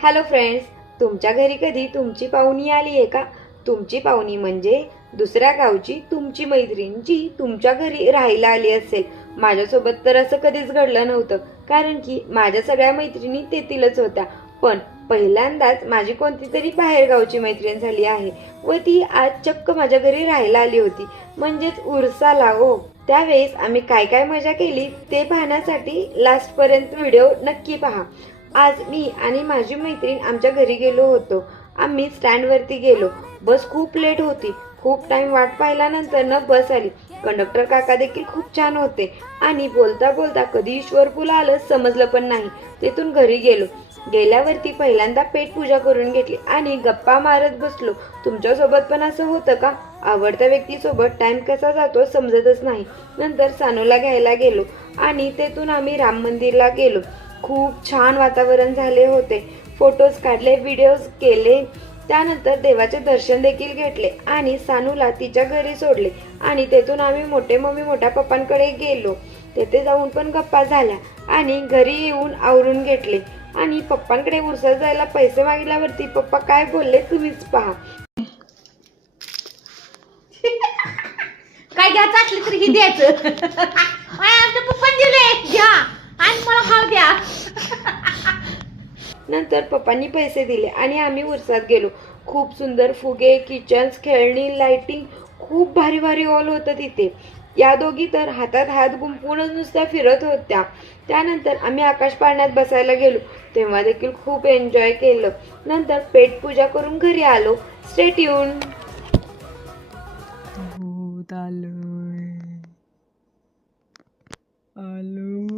Hello friends, तुमच्या घरी कधी तुमची पाहुणी आली आहे का? तुमची पाहुणी म्हणजे दुसऱ्या गावची तुमची मैत्रीण जी तुमच्या घरी राहायला आली असेल. माझ्यासोबत तर असं कधीच घडलं नव्हतं, कारण की माझ्या सगळ्या मैत्रिणी तेथीलच होत्या. पण पहिल्यांदाच माझी कोणती तरी बाहेरगावची मैत्रीण झाली आहे व ती आज चक्क माझ्या घरी राहायला आली होती, म्हणजेच उरसाला हो. त्यावेळेस आम्ही काय काय मजा केली ते पाहण्यासाठी लास्टपर्यंत व्हिडिओ नक्की पहा. आज मी आणि माझी मैत्रीण आमच्या घरी गेलो होतो. आम्ही स्टँडवरती गेलो. बस खूप लेट होती. खूप टाइम वाट पाहिल्यानंतर न बस आली. कंडक्टर काका देखील खूप छान होते आणि बोलता बोलता कधी ईश्वरपूल आलं समजलं पण नाही. तेथून घरी गेलो. गेल्यावरती पहिल्यांदा पेट पूजा करून घेतली आणि गप्पा मारत बसलो. तुमच्यासोबत पण असं होतं का? आवडत्या व्यक्तीसोबत टाइम कसा जातो समजतच नाही. नंतर सानूला घ्यायला गेलो आणि तेथून आम्ही राम मंदिरला गेलो. खूप छान वातावरण झाले होते. फोटोज काढले, व्हिडिओज केले. त्यानंतर देवाचे दर्शन देखील घेतले आणि सानूला तिच्या घरी सोडले आणि तेथून आम्ही मोठ्या पप्पांकडे गेलो. तेथे जाऊन पण गप्पा झाल्या आणि घरी येऊन आवरून घेतले आणि पप्पांकडे उरसात जायला पैसे मागितल्यावरती पप्पा काय बोलले तुम्हीच पहा. काय घ्यायचं असलं तरी हे द्यायचं. आमच्या पप्पांनी दिले घ्या आणि मला खाऊ द्या. नंतर पप्पांनी पैसे दिले आणि आम्ही उरसात गेलो. खूप सुंदर फुगे, किचन्स, खेळणी, लाइटिंग, खूप भारी भारी हॉल होतं तिथे. या दोघी तर हातात हात गुंफूनच नुसत्या फिरत होत्या. त्यानंतर आम्ही आकाश पाळण्यात बसायला गेलो. तेव्हा देखील खूप एन्जॉय केलं. नंतर पेट पूजा करून घरी आलो. Stay tune. भूत आलोय आलो